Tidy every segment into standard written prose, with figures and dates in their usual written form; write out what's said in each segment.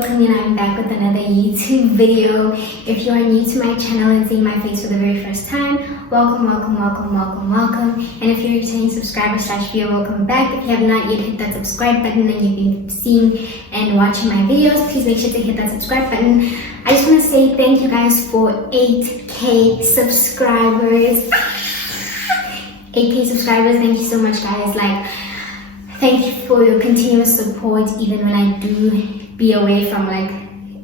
Gauteng and I'm back with another YouTube video. If you are new to my channel and seeing my face for the very first time, welcome. And if you're a returning subscriber / viewer, welcome back. If you have not yet hit that subscribe button and you've been seeing and watching my videos, please make sure to hit that subscribe button. I just want to say thank you guys for 8K subscribers. 8K subscribers, thank you so much guys. Thank you for your continuous support, even when I do be away from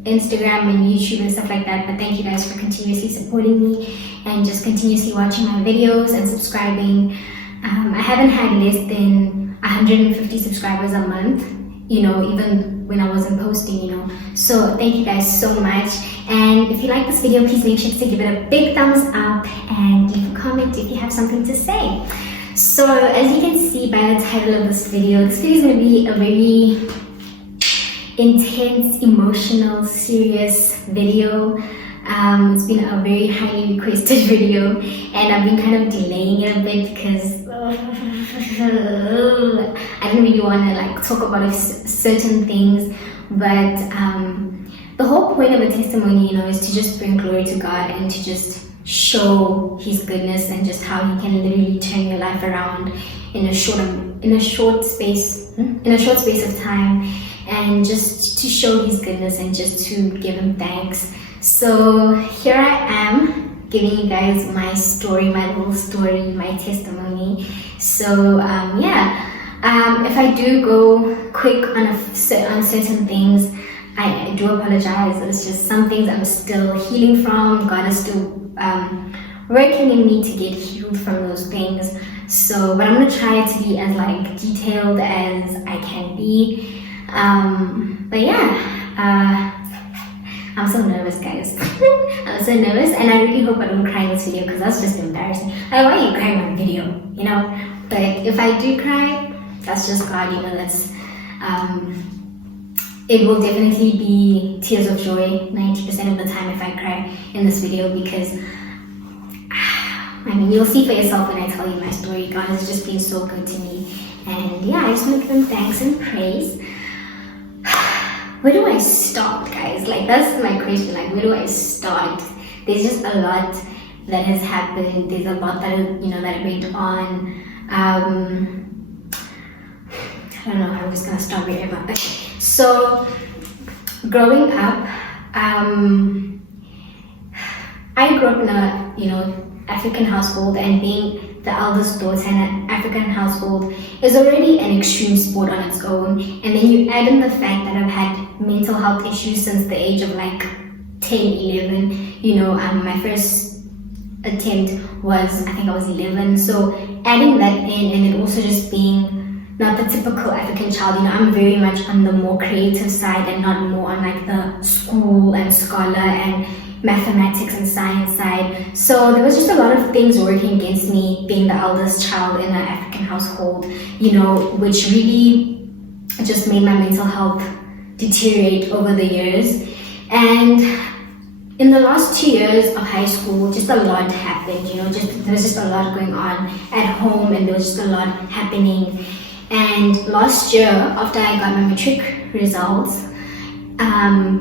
Instagram and YouTube and stuff like that. But thank you guys for continuously supporting me and just continuously watching my videos and subscribing. I haven't had less than 150 subscribers a month, even when I wasn't posting, So thank you guys so much. And if you like this video, please make sure to give it a big thumbs up and leave a comment if you have something to say. So as you can see by the title of this video is going to be a very intense, emotional, serious video. It's been a very highly requested video and I've been kind of delaying it a bit because I don't really want to talk about certain things, but the whole point of a testimony, is to just bring glory to God and to just show his goodness and just how he can literally turn your life around in a short space of time, and just to show his goodness and just to give him thanks. So here I am giving you guys my story, my little story, my testimony. So if I do go quick on certain things, I do apologize. It's just some things I'm still healing from. God is still working in me to get healed from those things. So, but I'm gonna try to be as detailed as I can be. I'm so nervous, guys. I'm so nervous, and I really hope I don't cry in this video because that's just embarrassing. Why are you crying on video? But if I do cry, that's just God. That's it will definitely be tears of joy 90% of the time if I cry in this video, because you'll see for yourself when I tell you my story. God has just been so good to me, and I just want to give him thanks and praise. Where do I start, guys? That's my question. Where do I start? There's just a lot that has happened. There's a lot that that went on. I don't know. I'm just gonna start wherever. Okay. So, growing up, I grew up in a African household, and being the eldest daughter in an African household is already an extreme sport on its own. And then you add in the fact that I've had mental health issues since the age of 10, 11. My first attempt was, I think I was 11. So adding that in, and then also just being not the typical African child, I'm very much on the more creative side and not more on the school and scholar and mathematics and science side. So there was just a lot of things working against me being the eldest child in an African household, which really just made my mental health deteriorate over the years. And in the last 2 years of high school, just a lot happened, there was just a lot going on at home, and there was just a lot happening. And last year, after I got my matric results,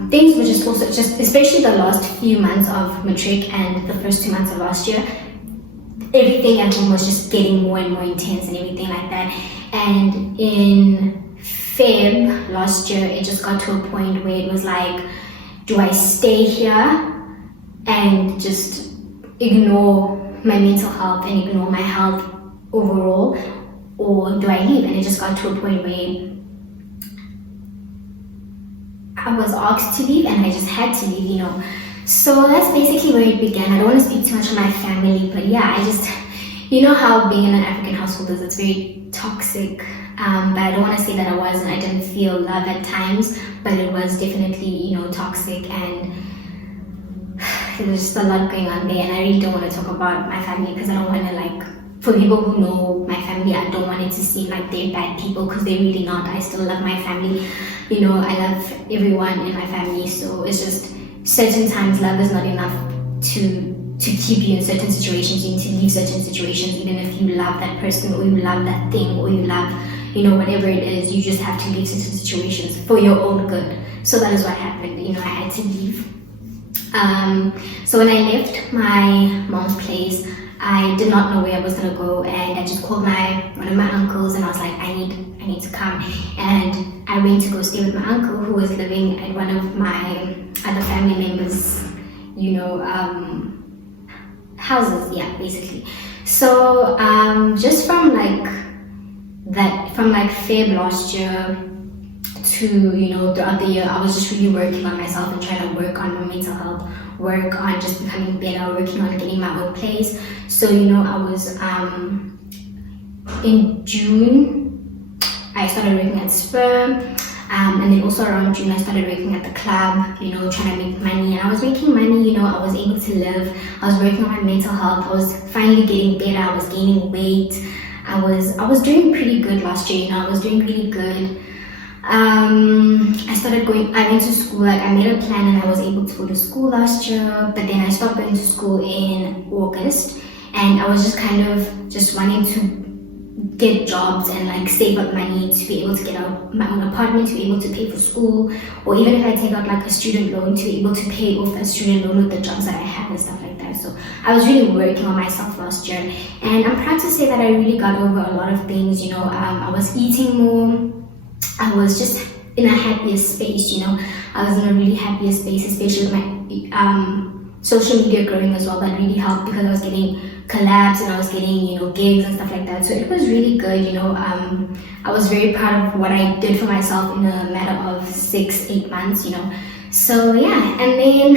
things were just also especially the last few months of matric and the first 2 months of last year, everything at home was just getting more and more intense and everything like that. And in Feb last year, it just got to a point where it was do I stay here and just ignore my mental health and ignore my health overall, or do I leave? And it just got to a point where I was asked to leave and I just had to leave, So that's basically where it began. I don't want to speak too much on my family, but I just, how being in an African household is, it's very toxic. But I don't want to say that I didn't feel love at times, but it was definitely, toxic, and there was just a lot going on there. And I really don't want to talk about my family because I don't want to for people who know my family, I don't want it to seem like they're bad people, because they're really not. I still love my family. I love everyone in my family. So it's just certain times love is not enough to keep you in certain situations. You need to leave certain situations, even if you love that person or you love that thing or you love whatever it is, you just have to leave certain situations for your own good. So that is what happened. I had to leave. So when I left my mom's place, I did not know where I was gonna go, and I just called one of my uncles, and I was like, I need to come. And I went to go stay with my uncle, who was living at one of my other family members, houses, yeah, basically. So just from Feb last year to throughout the year, I was just really working on myself and trying to work on my mental health, work on just becoming better, working on getting my own place. So I was in June I started working at Sperm, and then also around June I started working at the club, trying to make money. And I was making money, I was able to live, I was working on my mental health, I was finally getting better, I was gaining weight, I was doing pretty good last year, I was doing really good. I went to school, I made a plan and I was able to go to school last year, but then I stopped going to school in August, and I was just kind of just wanting to get jobs and save up money to be able to get out my own apartment, to be able to pay for school, or even if I take out a student loan, to be able to pay off a student loan with the jobs that I have and stuff like that. So I was really working on myself last year, and I'm proud to say that I really got over a lot of things. I was eating more, I was just in a happier space, I was in a really happier space, especially with my social media growing as well. That really helped because I was getting collabs and I was getting gigs and stuff like that. So it was really good. I was very proud of what I did for myself in a matter of 6-8 months. So yeah, and then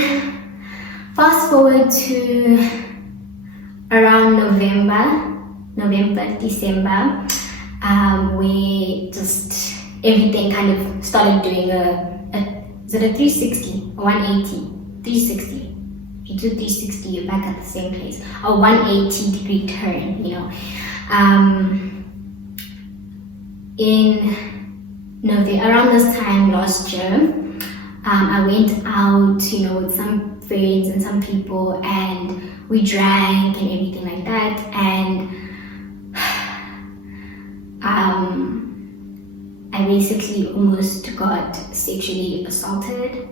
fast forward to around November, December, where just everything kind of started doing is it a 360 or 180? 360. You do 360, you're back at the same place. A 180 degree turn, In November, around this time last year, I went out, with some friends and some people, and we drank and everything like that, and I basically almost got sexually assaulted,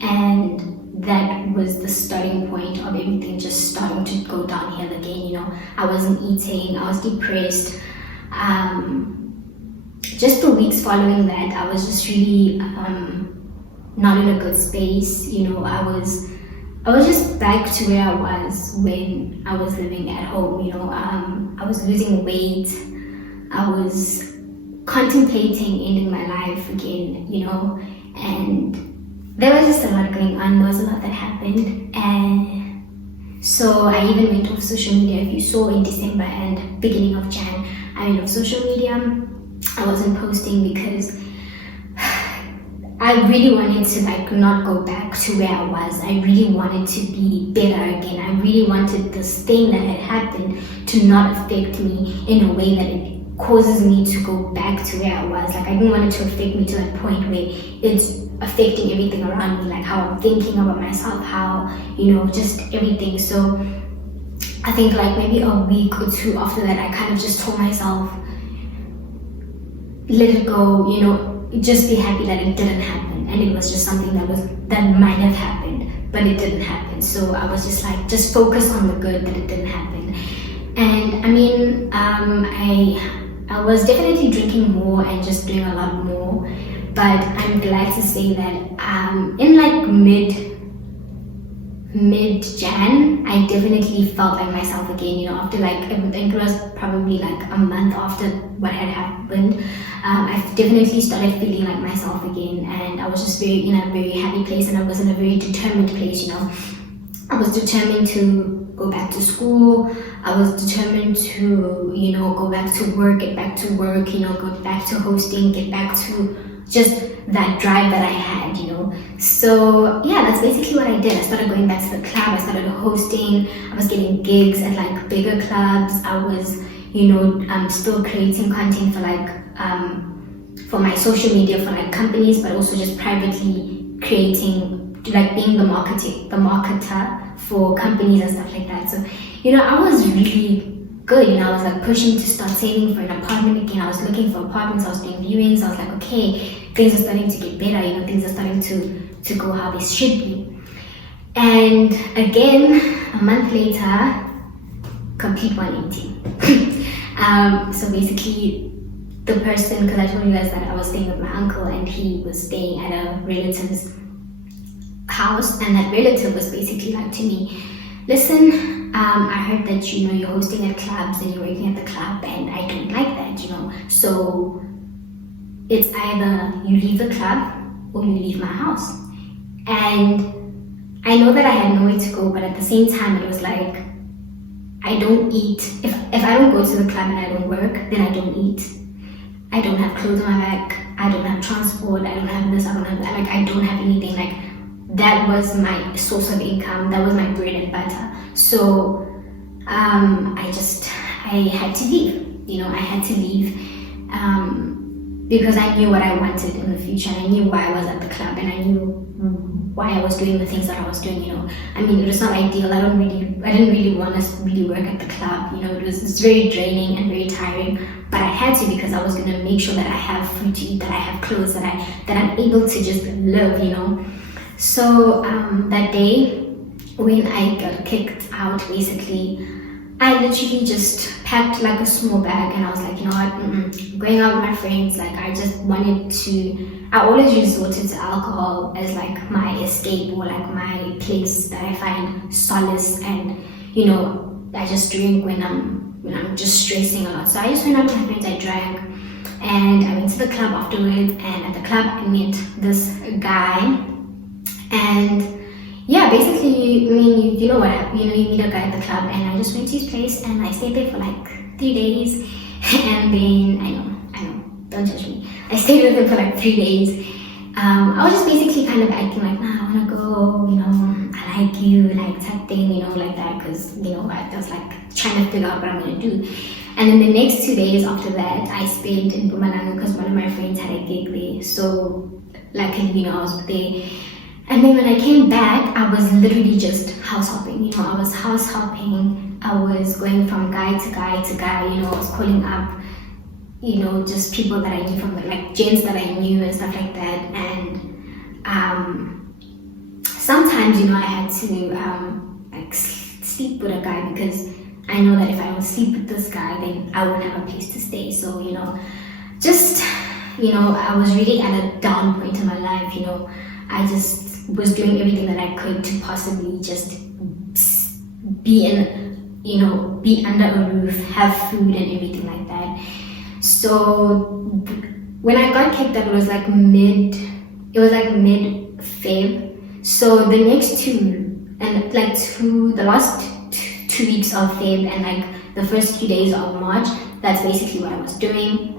and that was the starting point of everything just starting to go downhill again. I wasn't eating, I was depressed. Just the weeks following that, I was just really not in a good space. I was just back to where I was when I was living at home. I was losing weight, I was contemplating ending my life again, and there was just a lot going on. There was a lot that happened, and so I even went off social media. If you saw in December and beginning of Jan, I went off social media. I wasn't posting because I really wanted to not go back to where I was. I really wanted to be better again. I really wanted this thing that had happened to not affect me in a way that it causes me to go back to where I was. I didn't want it to affect me to that point where it's affecting everything around me, how I'm thinking about myself, how, just everything. So I think maybe a week or two after that, I kind of just told myself, let it go, just be happy that it didn't happen. And it was just something that might have happened, but it didn't happen. So I was just just focus on the good, that it didn't happen. And I mean, I was definitely drinking more and just doing a lot more, but I'm glad to say that in mid-Jan, I definitely felt like myself again, after I think it was probably a month after what had happened. I definitely started feeling like myself again, and I was just in a very happy place, and I was in a very determined place. I was determined to go back to school. I was determined to, go back to work, get back to work, go back to hosting, get back to just that drive that I had, So yeah, that's basically what I did. I started going back to the club, I started hosting, I was getting gigs at bigger clubs. I was, still creating content for my social media for companies, but also just privately creating, being the marketer for companies and stuff like that. So, I was really good, I was like pushing to start saving for an apartment again. I was looking for apartments, I was doing viewings. I was like, okay, things are starting to get better, things are starting to go how they should be. And again, a month later, complete 180. So basically, the person, because I told you guys that I was staying with my uncle and he was staying at a relative's house, and that relative was basically like to me, listen, I heard that you're hosting at clubs and you're working at the club, and I don't like that, so it's either you leave the club or you leave my house. And I know that I had nowhere to go, but at the same time it was like, I don't eat. If I don't go to the club and I don't work, then I don't eat. I don't have clothes on my back, I don't have transport, I don't have this, I don't have that, like I don't have anything. Like that was my source of income, that was my bread and butter. So I had to leave, I had to leave because I knew what I wanted in the future, and I knew why I was at the club, and I knew why I was doing the things that I was doing. I mean, it was not ideal. I didn't really want to really work at the club. It's very draining and very tiring, but I had to, because I was going to make sure that I have food to eat, that I have clothes, that I'm able to just live. So that day when I got kicked out, basically, I literally just packed like a small bag, and I was like, I'm going out with my friends. Like I always resorted to alcohol as like my escape, or like my place that I find solace, and I just drink when I'm just stressing a lot. So I just went out with my friends, I drank, and I went to the club afterwards, and at the club I met this guy, and yeah, basically, you know what happened. You meet a guy at the club, and I just went to his place, and I stayed there for like 3 days, and then I know, don't judge me. I stayed with him for like 3 days. I was just basically kind of acting like, nah, I wanna go, I like you, like that thing, like that, because I was like trying to figure out what I'm gonna do. And then the next 2 days after that, I spent in Mpumalanga because one of my friends had a gig there. So luckily, I was there. And then when I came back, I was literally just house hopping. I was house hopping. I was going from guy to guy to guy. I was calling up, just people that I knew from like gents that I knew and stuff like that. And sometimes, I had to sleep with a guy, because I know that if I don't sleep with this guy, then I won't have a place to stay. So I was really at a down point in my life. I just was doing everything that I could to possibly just be under a roof, have food and everything like that. So when I got kicked out, it was like mid Feb. So the next the last 2 weeks of Feb and like the first few days of March, that's basically what I was doing.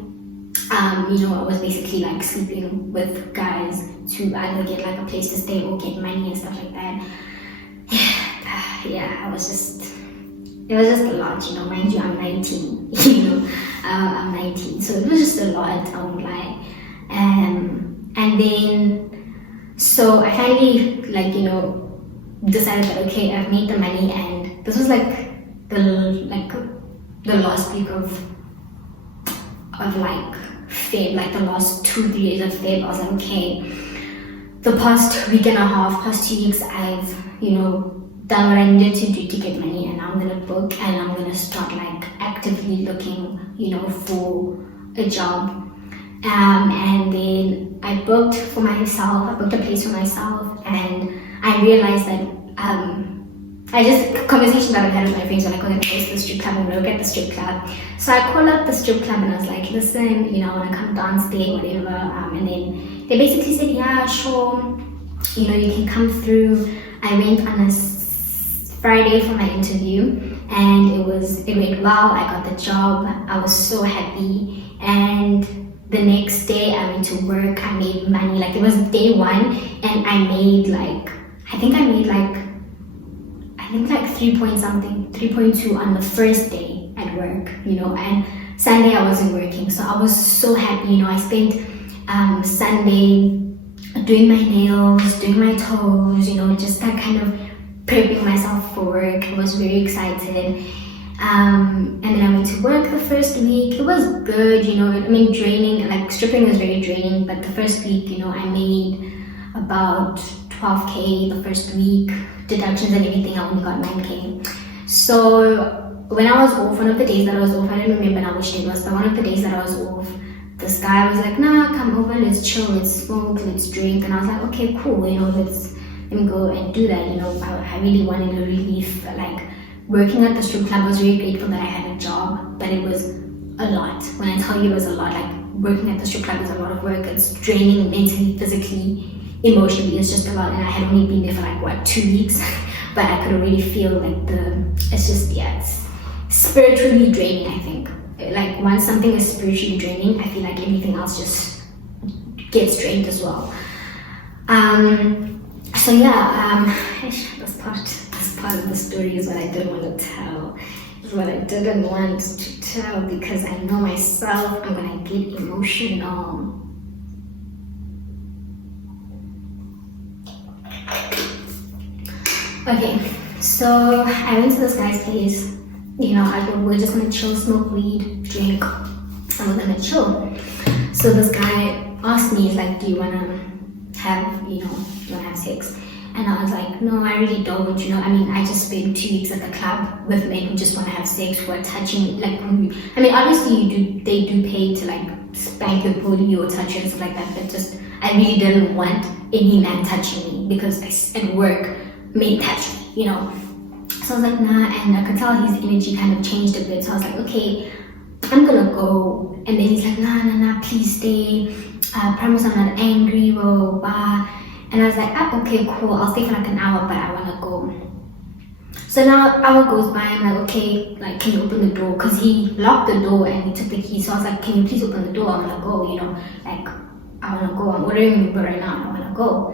I was basically like sleeping with guys to either get like a place to stay or get money and stuff like that. Yeah, it was just a lot, mind you, I'm 19, I'm 19, so it was just a lot, I won't lie. And then, so I finally, decided that, okay, I've made the money, and this was like the last week of Feb, like the last 2-3 days of Feb. I was like, okay, the past week and a half, past 2 weeks, I've done what I needed to do to get money, and I'm gonna book, and I'm gonna start like actively looking for a job. And then I booked for myself. I booked a place for myself, and I realized that conversation that I had with my friends when I couldn't go to the strip club and work at the strip club. So I called up the strip club and I was like, listen, I want to come downstairs, whatever. And then they basically said, yeah, sure, you can come through. I went on a Friday for my interview, and it went well. I got the job. I was so happy. And the next day I went to work. I made money. Like, it was day one, and I made I think 3 point something, 3.2 on the first day at work, and Sunday I wasn't working. So I was so happy, I spent Sunday doing my nails, doing my toes, just that kind of prepping myself for work. I was very excited. And then I went to work the first week. It was good, draining, like stripping was very draining, but the first week, I made about 12K the first week, deductions and everything, I only got 9K. So when I was off, one of the days that I was off, I don't remember now which day it was, but one of the days that I was off, this guy was like, nah, come over, let's chill, let's smoke, let's drink. And I was like, okay, cool, let me go and do that. I really wanted a relief. Like working at the strip club, I was really grateful that I had a job, but it was a lot. When I tell you it was a lot, like working at the strip club is a lot of work. It's draining mentally, physically, emotionally. It's just a lot. And I had only been there for 2 weeks, but I could already feel like it's spiritually draining, I think. Like once something is spiritually draining, I feel like everything else just gets drained as well. So yeah, this part of the story is what I didn't want to tell. Is what I didn't want to tell because I know myself, I'm gonna get emotional. Okay, so I went to this guy's place. I thought we're just gonna chill, smoke weed, drink, and we're gonna chill. So this guy asked me, he's like, do you wanna have sex? And I was like, no, I really don't, I just spent 2 weeks at the club with men who just wanna have sex, who are touching, obviously they do pay to spank your booty or touch you and stuff like that, but just, I really didn't want any man touching me because at work, men touch me, So I was like, nah, and I could tell his energy kind of changed a bit. So I was like, okay, I'm gonna go. And then he's like, nah, please stay. I promise I'm not angry, blah, blah, blah. And I was like, okay, cool. I'll stay for an hour, but I wanna go. So now an hour goes by, and I'm like, okay, can you open the door? Because he locked the door and he took the key. So I was like, can you please open the door? I wanna go, I wanna go. I'm ordering Uber right now. I wanna go.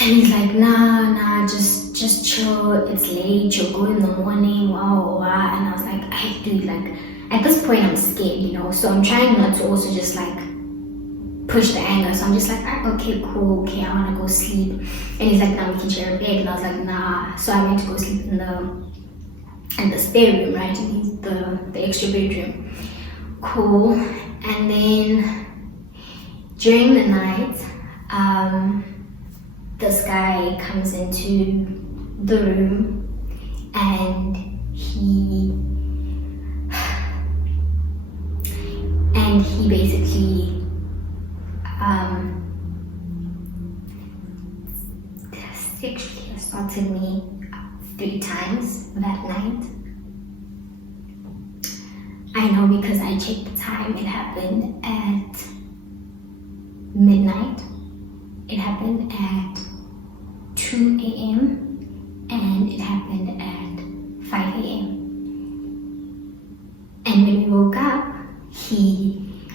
And he's like, nah, just chill, it's late, you'll go in the morning, wow. And I was like, dude, at this point I'm scared, so I'm trying not to also just push the anger. So I'm just like, okay, cool, okay, I wanna go sleep. And he's like, nah, we can share a bed. And I was like, nah. So I went to go sleep in the spare room, right? In the extra bedroom. Cool. And then during the night, this guy comes into the room and he basically sexually assaulted me 3 times that night. I know because I checked the time. It happened at midnight. It happened at 2 a.m. and it happened at 5 a.m. And when we woke up,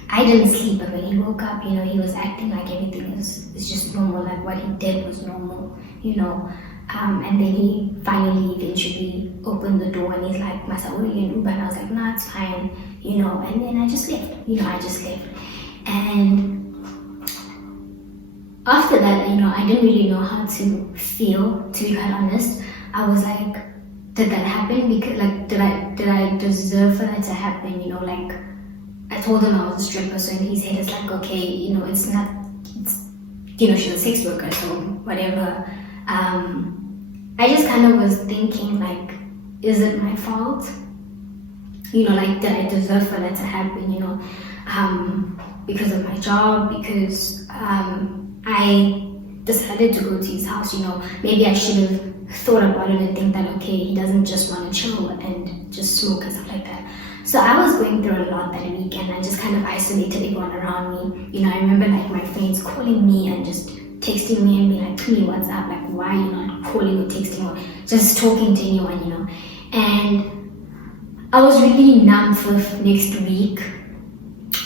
I didn't sleep, but when he woke up, he was acting like everything is just normal, like what he did was normal, and then he finally eventually opened the door and he's like, Masa, what are you gonna do? And I was like, nah, it's fine, and then I just left, And after that, I didn't really know how to feel, to be quite honest. I was like, did that happen? Because did I deserve for that to happen? I told him I was a stripper, so in his head it's like, okay, it's not, she's a sex worker, so whatever. I just kind of was thinking is it my fault? Did I deserve for that to happen? Because of my job, because I decided to go to his house, maybe I should have thought about it and think that, okay, he doesn't just want to chill and just smoke and stuff like that. So I was going through a lot that week and I just kind of isolated everyone around me. I remember my friends calling me and just texting me and being like, Tumi, what's up? Why are you not calling or texting or just talking to anyone, And I was really numb for the next week.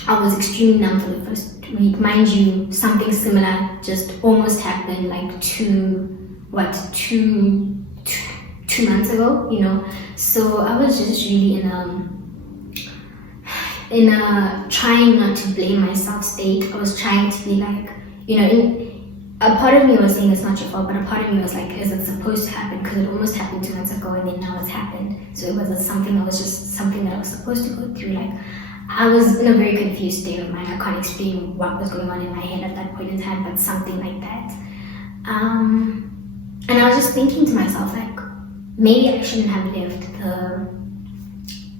I was extremely numb for the first week. Mind you, something similar just almost happened 2 months ago, So I was just really in a trying not to blame myself state. I was trying to be a part of me was saying it's not your fault, but a part of me was like, is it supposed to happen? Because it almost happened 2 months ago, and then now it's happened. So it was something that was just something that I was supposed to go through. Like, I was in a very confused state of mind. I can't explain what was going on in my head at that point in time, but something like that. And I was just thinking to myself, like, maybe I shouldn't have left the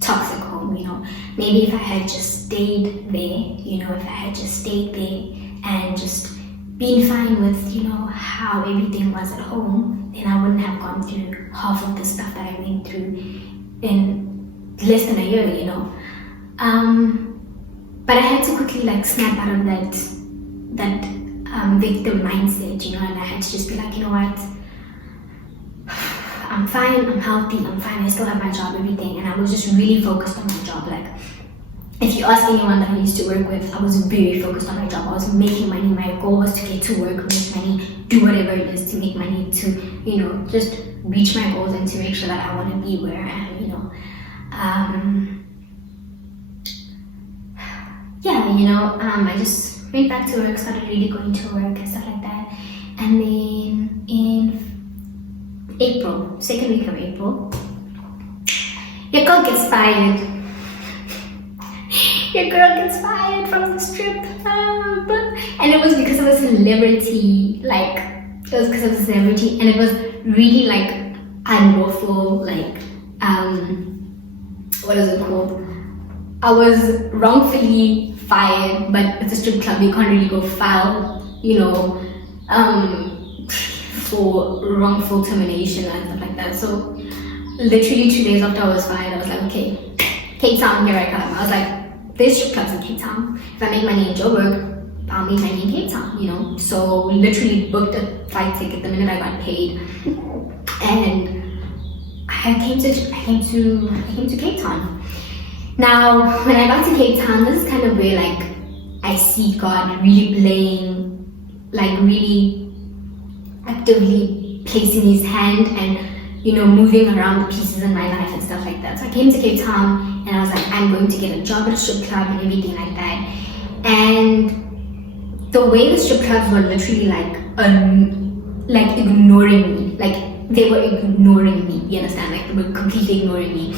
toxic home, you know. Maybe if I had just stayed there, you know, if I had just stayed there and just been fine with, you know, how everything was at home, then I wouldn't have gone through half of the stuff that I went through in less than a year, you know. But I had to quickly like snap out of that victim mindset, you know, and I had to just be like, you know what, I'm fine, I'm healthy, I'm fine, I still have my job, everything. And I was just really focused on my job. Like, if you ask anyone that I used to work with, I was very focused on my job. I was making money. My goal was to get to work, make money, do whatever it is to make money, to, you know, just reach my goals and to make sure that I want to be where I am, you know. Yeah, you know, I just went back to work, started really going to work and stuff like that. And then in April, second week of April, your girl gets fired. Your girl gets fired from the strip club. And it was because of a celebrity, like, it was because of a celebrity, and it was really like unlawful, like, what is it called? I was wrongfully fired, but it's a strip club, you can't really go file, you know, for wrongful termination and stuff like that. So literally 2 days after I was fired, I was like, okay, Cape Town, here I come. I was like, there's strip clubs in Cape Town. If I make money in Joburg, I'll make money in Cape Town, you know. So literally booked a flight ticket the minute I got paid, and I came to Cape Town. Now, when I got to Cape Town, this is kind of where like I see God really playing, like really actively placing His hand and, you know, moving around the pieces in my life and stuff like that. So I came to Cape Town and I was like, I'm going to get a job at a strip club and everything like that. And the way the strip clubs were literally like ignoring me, like they were ignoring me. You understand? Like they were completely ignoring me.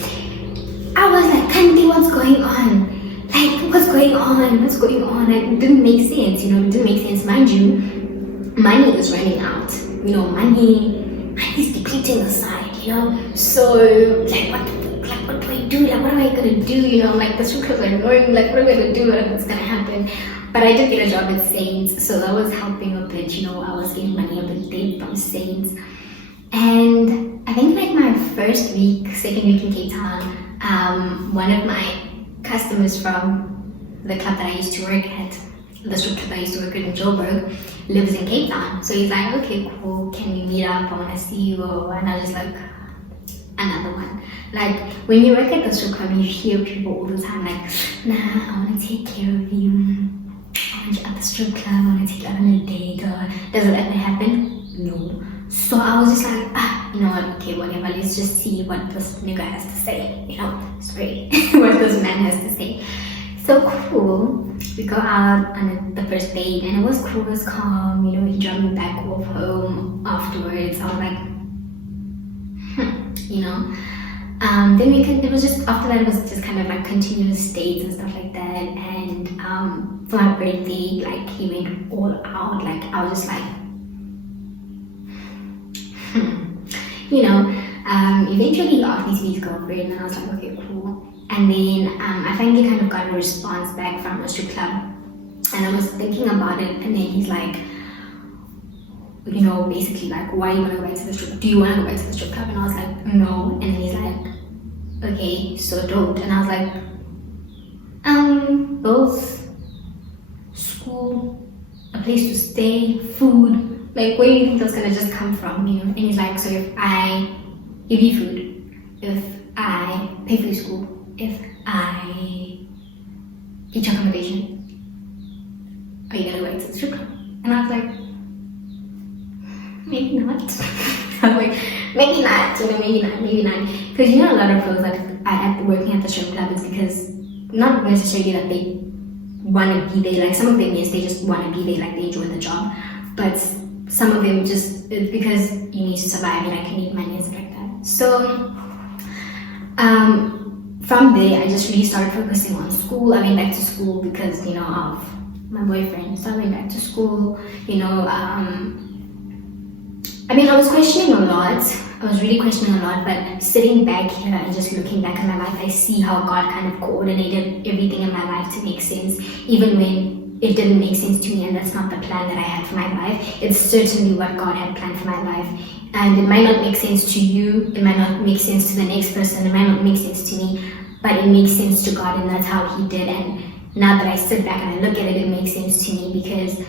I was like, Kanti, what's going on? Like, what's going on? What's going on? Like, it didn't make sense, you know, it didn't make sense. Mind you, money is running out. You know, money is depleting the side, you know. So, like, what do I do? Like, what am I gonna do? You know, like, the strip clubs are ignoring me. Like, what am I gonna do? What's gonna happen? But I did get a job at Saints, so that was helping a bit, you know. I was getting money a bit there from Saints. And I think like my first week, second week in Cape Town, one of my customers from the club that I used to work at, the strip club I used to work at in Joburg, lives in Cape Town. So he's like, okay, cool, can we meet up? I want to see you. And I was like, another one. Like, when you work at the strip club, you hear people all the time like, nah, I want to take care of you. I want you at the strip club, I want to take you out on a date. Does it ever happen? No. So I was just like, you know what, okay, whatever, let's just see what this nigga has to say, you know, sorry, what this man has to say. So cool, we go out on the first date, and it was cool, it was calm, you know, he dropped me back off home afterwards. I was like, you know, then it was just, after that, it was just kind of like continuous dates and stuff like that. And for my birthday, like, he went all out, like, I was just like, you know, eventually he asked me to be his girlfriend, and I was like, okay, cool. And then I finally kind of got a response back from a strip club, and I was thinking about it, and then he's like, you know, basically like, why are you gonna go back to the strip club? Do you want to go back to the strip club? And I was like, no. And then he's like, okay, so don't. And I was like, bills, school, a place to stay, food. Like, where do you think that's gonna just come from, you know? And he's like, so if I give you food, if I pay for your school, if I get your accommodation, are you gonna go back to the strip club? And I was like, maybe not. I was like, maybe not, you know, maybe not. Because, you know, a lot of girls that are working at the strip club is because, not necessarily that they want to be there, like some of them, yes, they just want to be there, like they enjoy the job. But some of them just, it's because you need to survive, like you need money and stuff like that. So from there, I just really started focusing on school. I went back to school because, you know, of my boyfriend. So I went back to school, you know. I mean, I was questioning a lot. I was really questioning a lot, but sitting back here and just looking back at my life, I see how God kind of coordinated everything in my life to make sense, even when it didn't make sense to me, and that's not the plan that I had for my life. It's certainly what God had planned for my life. And it might not make sense to you, it might not make sense to the next person, it might not make sense to me, but it makes sense to God, and that's how He did. And now that I sit back and I look at it, it makes sense to me, because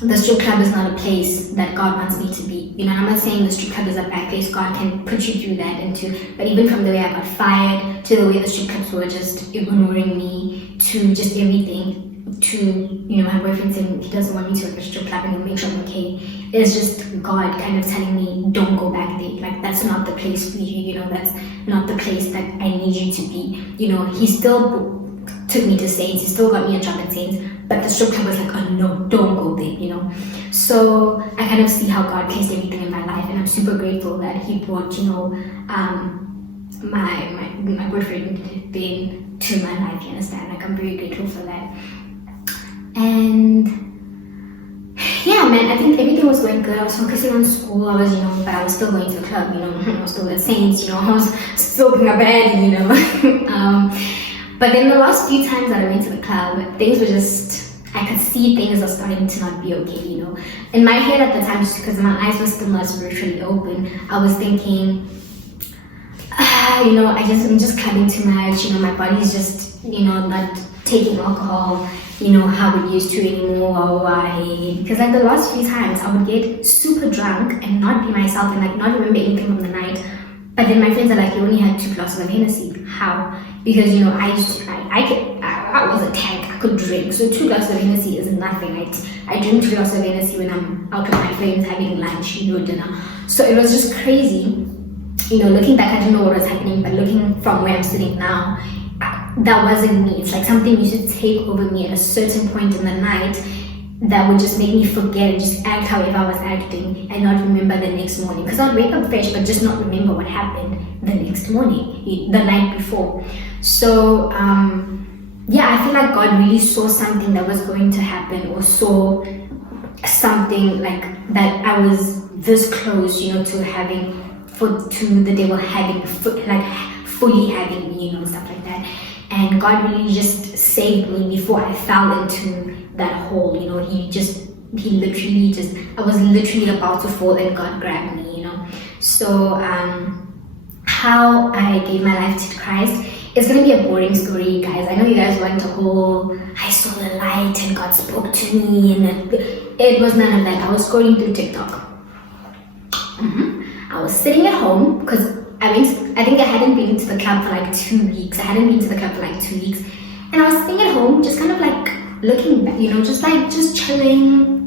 the strip club is not a place that God wants me to be. You know, I'm not saying the strip club is a bad place. God can put you through that into, but even from the way I got fired, to the way the strip clubs were just ignoring me, to just everything, to, you know, my boyfriend saying he doesn't want me to work at a strip club and he'll make sure I'm okay. It's just God kind of telling me, don't go back there. Like, that's not the place for you, you know, that's not the place that I need you to be. You know, He still took me to Saints, He still got me a job at Saints, but the strip club was like, oh no, don't go there, you know. So I kind of see how God placed everything in my life, and I'm super grateful that He brought, you know, my boyfriend then to my life, you understand? Like, I'm very grateful for that. And yeah, man, I think everything was going good. I was focusing on school, I was, you know, but I was still going to the club, you know, I was still at Saints, you know, I was still being a baddie, you know. But then the last few times that I went to the club, things were just, I could see things are starting to not be okay, you know. In my head at the time, just because my eyes were still not spiritually open, I was thinking, you know, I'm just clubbing too much, you know, my body's just, you know, not taking alcohol, you know, how it used to anymore. Why? Because like the last few times, I would get super drunk and not be myself and like not remember anything from the night. But then my friends are like, you only had 2 glasses of Hennessy. How? Because, you know, I was a tank, I could drink. So 2 glasses of Hennessy is nothing. I drink 2 glasses of Hennessy when I'm out with my friends having lunch, you know, dinner. So it was just crazy. You know, looking back, I didn't know what was happening, but looking from where I'm sitting now, that wasn't me. It's like something used to take over me at a certain point in the night that would just make me forget and just act however I was acting and not remember the next morning. Because I'd wake up fresh but just not remember what happened the next morning, the night before. So yeah, I feel like God really saw something that was going to happen, or saw something like that I was this close, you know, to having, to the devil having, like fully having me, you know, stuff like that. And God really just saved me before I fell into that hole, you know. He literally just, I was literally about to fall and God grabbed me, you know. So how I gave my life to Christ, it's gonna be a boring story, guys. I know you guys want a whole, I saw the light and God spoke to me, and it was none of that. I was scrolling through TikTok. I was sitting at home because I think I hadn't been to the club for like 2 weeks. And I was sitting at home, just kind of like looking back, you know, just chilling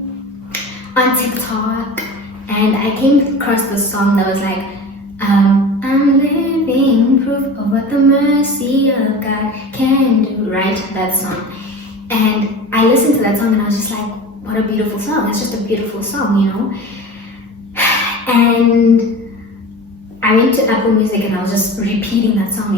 on TikTok. And I came across this song that was like, I'm living proof of what the mercy of God can do, right? That song. And I listened to that song and I was just like, what a beautiful song. It's just a beautiful song, you know? And I went to Apple Music and I was just repeating that song.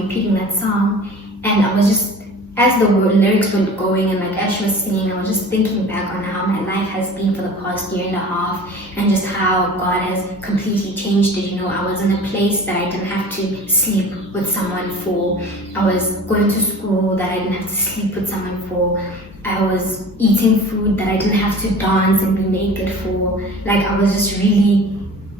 And I was just, as the lyrics were going and like as she was singing, I was just thinking back on how my life has been for the past 1.5 years, and just how God has completely changed it. You know, I was in a place that I didn't have to sleep with someone for. I was going to school that I didn't have to sleep with someone for. I was eating food that I didn't have to dance and be naked for. Like, I was just really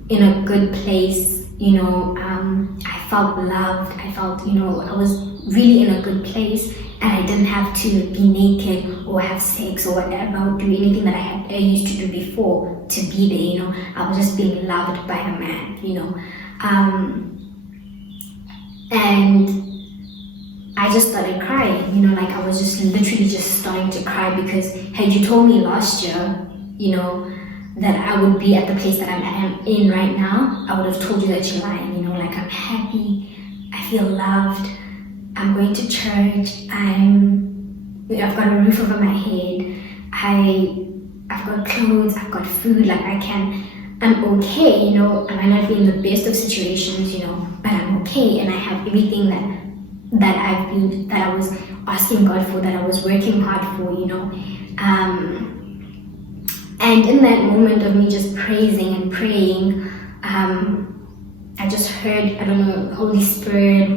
in a good place. You know, I felt loved. I felt, you know, I was really in a good place, and I didn't have to be naked or have sex or whatever, or do anything that I used to do before to be there. You know, I was just being loved by a man, you know. And I just started crying, you know, like I was just literally just starting to cry, because had you told me last year, you know, that I would be at the place that I'm in right now, I would have told you that you're lying, you know, like I'm happy, I feel loved, I'm going to church, I've got a roof over my head, I I've got clothes, I've got food, like I'm okay, you know. I might not be in the best of situations, you know, but I'm okay, and I have everything that I was asking God for, that I was working hard for, you know. And in that moment of me just praising and praying, I just heard, I don't know, Holy Spirit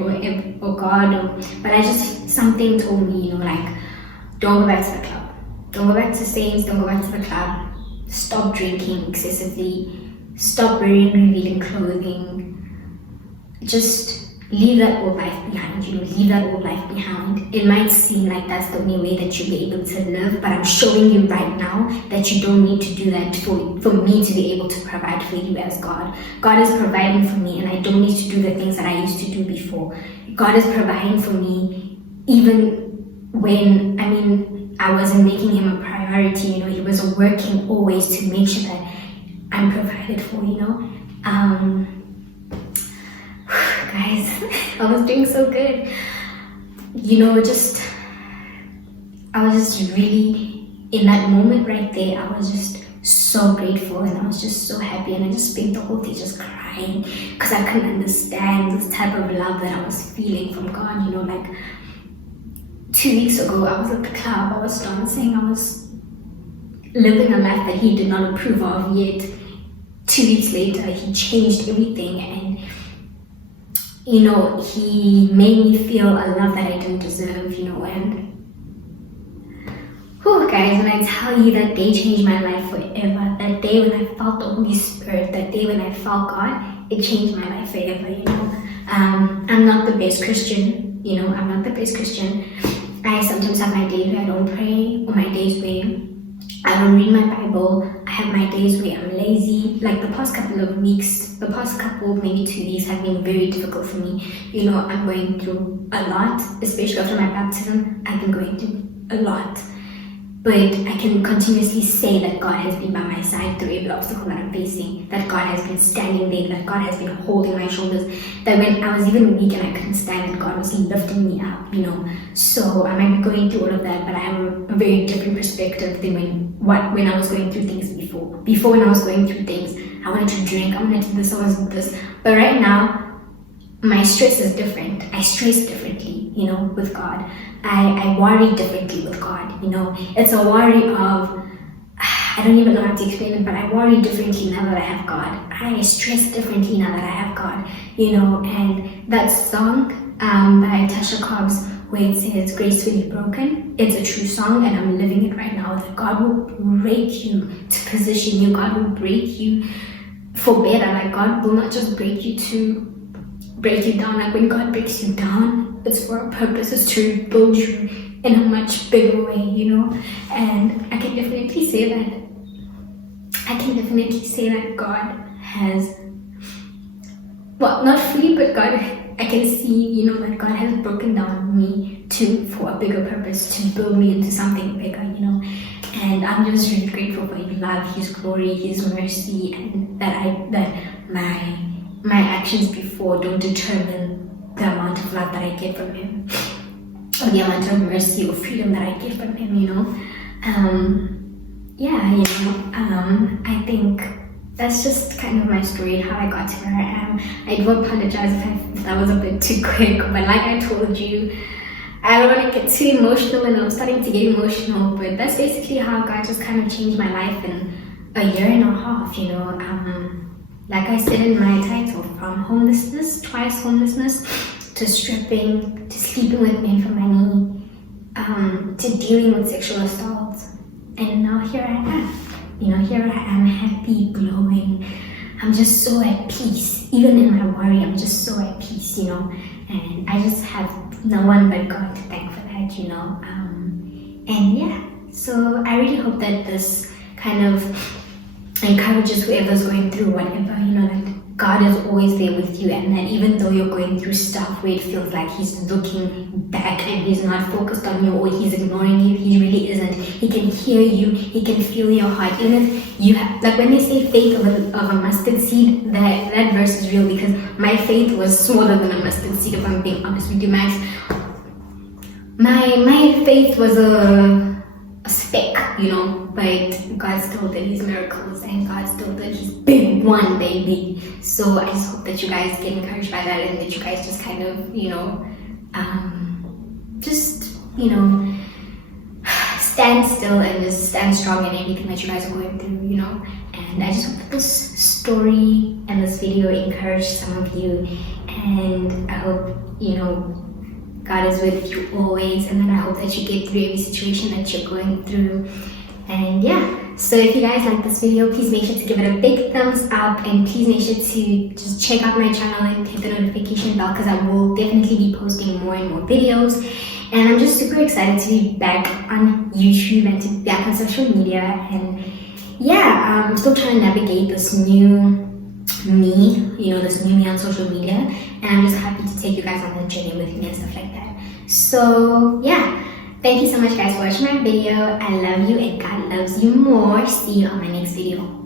or God, but something told me, you know, like, don't go back to the club. Don't go back to Saints, don't go back to the club. Stop drinking excessively. Stop wearing revealing clothing. Just leave that old life behind, you know, leave that old life behind. It might seem like that's the only way that you'll be able to live, but I'm showing you right now that you don't need to do that for me to be able to provide for you as God. God is providing for me, and I don't need to do the things that I used to do before. God is providing for me even when, I wasn't making him a priority, you know. He was working always to make sure that I'm provided for, you know. Guys, I was doing so good, you know. I was just really, in that moment right there, I was just so grateful, and I was just so happy, and I just spent the whole day just crying because I couldn't understand this type of love that I was feeling from God, you know. Like 2 weeks ago, I was at the club, I was dancing, I was living a life that he did not approve of, yet 2 weeks later, he changed everything, and you know, he made me feel a love that I didn't deserve, you know. And guys, when I tell you that day changed my life forever, that day when I felt the Holy Spirit, that day when I felt God, it changed my life forever, you know. I'm not the best Christian, you know, I'm not the best Christian. I sometimes have my days where I don't pray, or my days where I don't read my Bible. I have my days where I'm lazy. Like the past couple, maybe 2 weeks have been very difficult for me. You know, I'm going through a lot, especially after my baptism. I've been going through a lot. But I can continuously say that God has been by my side through every obstacle that I'm facing, that God has been standing there, that God has been holding my shoulders, that when I was even weak and I couldn't stand, that God was lifting me up, you know. So I might be going through all of that, but I have a very different perspective than when I was going through things before. Before, when I was going through things, I wanted to drink, I wanted to do this, I wanted to do this. But right now, my stress is different. I stress differently, you know, with God. I worry differently with God, you know. It's a worry of, I don't even know how to explain it, but I worry differently now that I have God. I stress differently now that I have God, you know. And that song by Tasha Cobbs, where it says gracefully broken, it's a true song, and I'm living it right now, that God will break you to position you. God will break you for better. Like, God will not just break you to break you down. Like, when God breaks you down, it's for a purpose. It's to build you in a much bigger way, you know. And I can definitely say that God has, well, not fully, but God, I can see, you know, that God has broken down me for a bigger purpose, to build me into something bigger, you know. And I'm just really grateful for His love, His glory, His mercy, and that my actions before don't determine the amount of love that I get from Him, or the amount of mercy or freedom that I get from Him, you know. I think that's just kind of my story, how I got to where I am. I do apologize if that was a bit too quick, but like I told you, I don't want to get too emotional, and I'm starting to get emotional, but that's basically how God just kind of changed my life in a year and a half, you know. Like I said in my title, from homelessness, twice homelessness, to stripping, to sleeping with men for money, to dealing with sexual assault. And now here I am. You know, here I am, happy, glowing. I'm just so at peace. Even in my worry, I'm just so at peace, you know. And I just have no one but God to thank for that, you know. So I really hope that this kind of encourages whoever's going through whatever, you know, that God is always there with you, and that even though you're going through stuff where it feels like He's looking back and He's not focused on you, or He's ignoring you, He really isn't. He can hear you, He can feel your heart. Even if you have, like when they say faith of a mustard seed, that verse is real, because my faith was smaller than a mustard seed, if I'm being honest with you, Max. My faith was a speck, you know, but God still did his miracles and God still did his big one, baby. So I just hope that you guys get encouraged by that and that you guys just kind of, stand still and just stand strong in everything that you guys are going through, And I just hope that this story and this video encouraged some of you, and I hope, God is with you always, and then I hope that you get through every situation that you're going through. And yeah, so if you guys like this video, please make sure to give it a big thumbs up, and please make sure to just check out my channel and hit the notification bell, because I will definitely be posting more and more videos. And I'm just super excited to be back on YouTube and to be back on social media. And yeah, I'm still trying to navigate this new me, this new me on social media. And I'm just happy to take you guys on the journey with me and stuff like that. So yeah, thank you so much guys for watching my video. I love you and God loves you more. See you on my next video.